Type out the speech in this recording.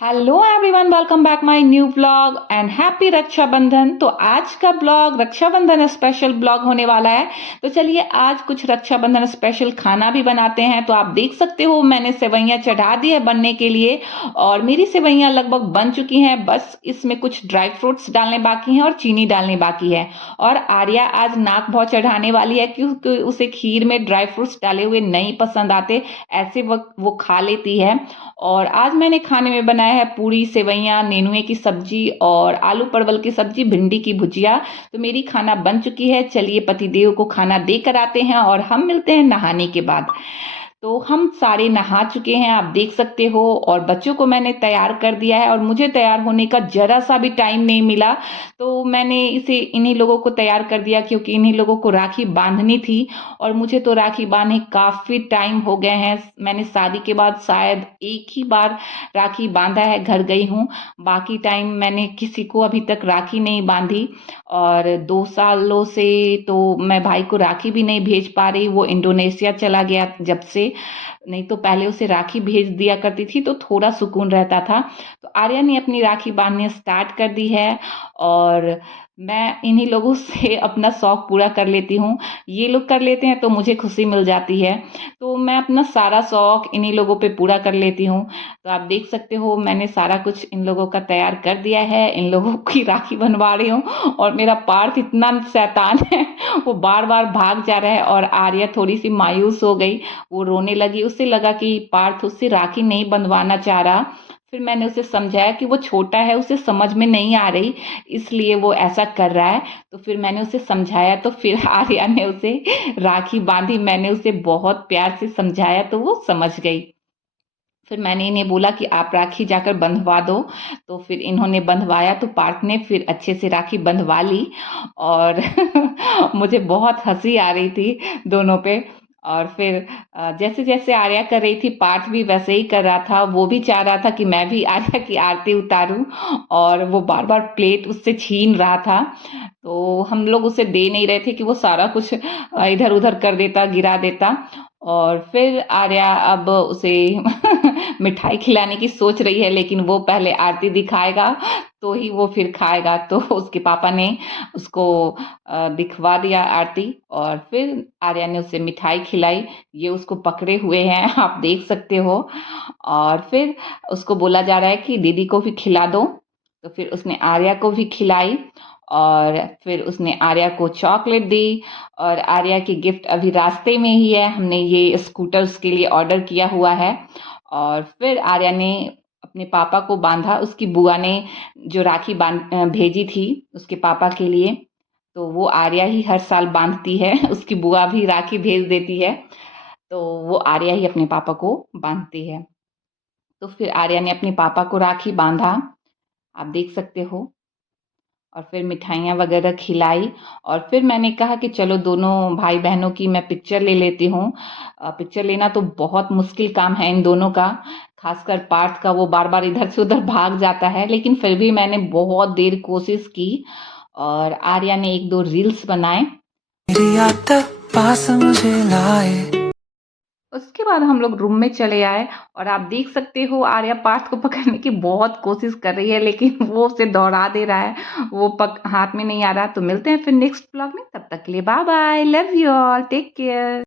Hello everyone, welcome back my new blog and happy Rakshabandhan. तो आज का ब्लॉग रक्षाबंधन स्पेशल ब्लॉग होने वाला है। तो चलिए आज कुछ रक्षाबंधन स्पेशल खाना भी बनाते हैं। तो आप देख सकते हो मैंने सेवइयां चढ़ा दी है बनने के लिए और मेरी सेवइयां लगभग बन चुकी हैं। बस इसमें कुछ ड्राई फ्रूट्स डालने बाकी हैं और चीनी डालने बाकी है। और आर्या आज नाक भौं चढ़ाने वाली है क्योंकि उसे खीर में ड्राई फ्रूट्स डाले हुए नहीं पसंद आते, ऐसे वो खा लेती है। और आज मैंने खाने में बनाया है पूरी, सेवइयां, नेनुए की सब्जी और आलू परवल की सब्जी, भिंडी की भुजिया। तो मेरी खाना बन चुकी है। चलिए पतिदेव को खाना देकर आते हैं और हम मिलते हैं नहाने के बाद। तो हम सारे नहा चुके हैं, आप देख सकते हो, और बच्चों को मैंने तैयार कर दिया है और मुझे तैयार होने का जरा सा भी टाइम नहीं मिला। तो मैंने इसे इन्हीं लोगों को तैयार कर दिया क्योंकि इन्हीं लोगों को राखी बांधनी थी और मुझे तो राखी बांधे काफी टाइम हो गए हैं। मैंने शादी के बाद शायद एक ही बार राखी बांधा है, घर गई हूँ। बाकी टाइम मैंने किसी को अभी तक राखी नहीं बांधी। और 2 सालों से तो मैं भाई को राखी भी नहीं भेज पा रही, वो इंडोनेशिया चला गया जब से। नहीं तो पहले उसे राखी भेज दिया करती थी तो थोड़ा सुकून रहता था। तो आर्या ने अपनी राखी बांधनी स्टार्ट कर दी है और मैं इन्हीं लोगों से अपना शौक पूरा कर लेती हूँ। ये लोग कर लेते हैं तो मुझे खुशी मिल जाती है। तो मैं अपना सारा शौक इन्हीं लोगों पे पूरा कर लेती हूँ। तो आप देख सकते हो मैंने सारा कुछ इन लोगों का तैयार कर दिया है। इन लोगों की राखी बनवा रही हूँ और मेरा पार्थ इतना शैतान है, वो बार बार भाग जा रहा है। और आर्या थोड़ी सी मायूस हो गई, वो रोने लगी। उससे लगा कि पार्थ उससे राखी नहीं बंधवाना चाह रहा। फिर मैंने उसे समझाया कि वो छोटा है, उसे समझ में नहीं आ रही, इसलिए वो ऐसा कर रहा है। तो फिर मैंने उसे समझाया तो फिर आर्या ने उसे राखी बांधी। मैंने उसे बहुत प्यार से समझाया तो वो समझ गई। फिर मैंने इन्हें बोला कि आप राखी जाकर बंधवा दो। तो फिर इन्होंने बंधवाया तो पार्थ ने फिर अच्छे से राखी बंधवा ली। और मुझे बहुत हंसी आ रही थी दोनों पे। और फिर जैसे जैसे आर्या कर रही थी पार्थ भी वैसे ही कर रहा था। वो भी चाह रहा था कि मैं भी आर्या की आरती उतारूं और वो बार बार प्लेट उससे छीन रहा था। तो हम लोग उसे दे नहीं रहे थे कि वो सारा कुछ इधर उधर कर देता, गिरा देता। और फिर आर्या अब उसे मिठाई खिलाने की सोच रही है, लेकिन वो पहले आरती दिखाएगा तो ही वो फिर खाएगा। तो उसके पापा ने उसको दिखवा दिया आरती और फिर आर्या ने उसे मिठाई खिलाई। ये उसको पकड़े हुए हैं, आप देख सकते हो। और फिर उसको बोला जा रहा है कि दीदी को भी खिला दो। तो फिर उसने आर्या को भी खिलाई और फिर उसने आर्या को चॉकलेट दी। और आर्या की गिफ्ट अभी रास्ते में ही है, हमने ये स्कूटर उसके लिए ऑर्डर किया हुआ है। और फिर आर्या ने अपने पापा को बांधा, उसकी बुआ ने जो राखी भेजी थी उसके पापा के लिए। तो वो आर्या ही हर साल बांधती है, उसकी बुआ भी राखी भेज देती है तो वो आर्या ही अपने पापा को बांधती है। तो फिर आर्या ने अपने पापा को राखी बांधा, आप देख सकते हो। और फिर मिठाइयाँ वगैरह खिलाई। और फिर मैंने कहा कि चलो दोनों भाई बहनों की मैं पिक्चर ले लेती हूँ। पिक्चर लेना तो बहुत मुश्किल काम है इन दोनों का, खासकर पार्थ का। वो बार बार इधर से उधर भाग जाता है, लेकिन फिर भी मैंने बहुत देर कोशिश की और आर्या ने 1-2 रील्स बनाए। मेरी याद तक पास मुझे लाए। उसके बाद हम लोग रूम में चले आए और आप देख सकते हो आर्या पार्थ को पकड़ने की बहुत कोशिश कर रही है, लेकिन वो उसे दौड़ा दे रहा है, वो हाथ में नहीं आ रहा। तो मिलते हैं फिर नेक्स्ट ब्लॉग में, तब तक के लिए bye bye, love you all, take care.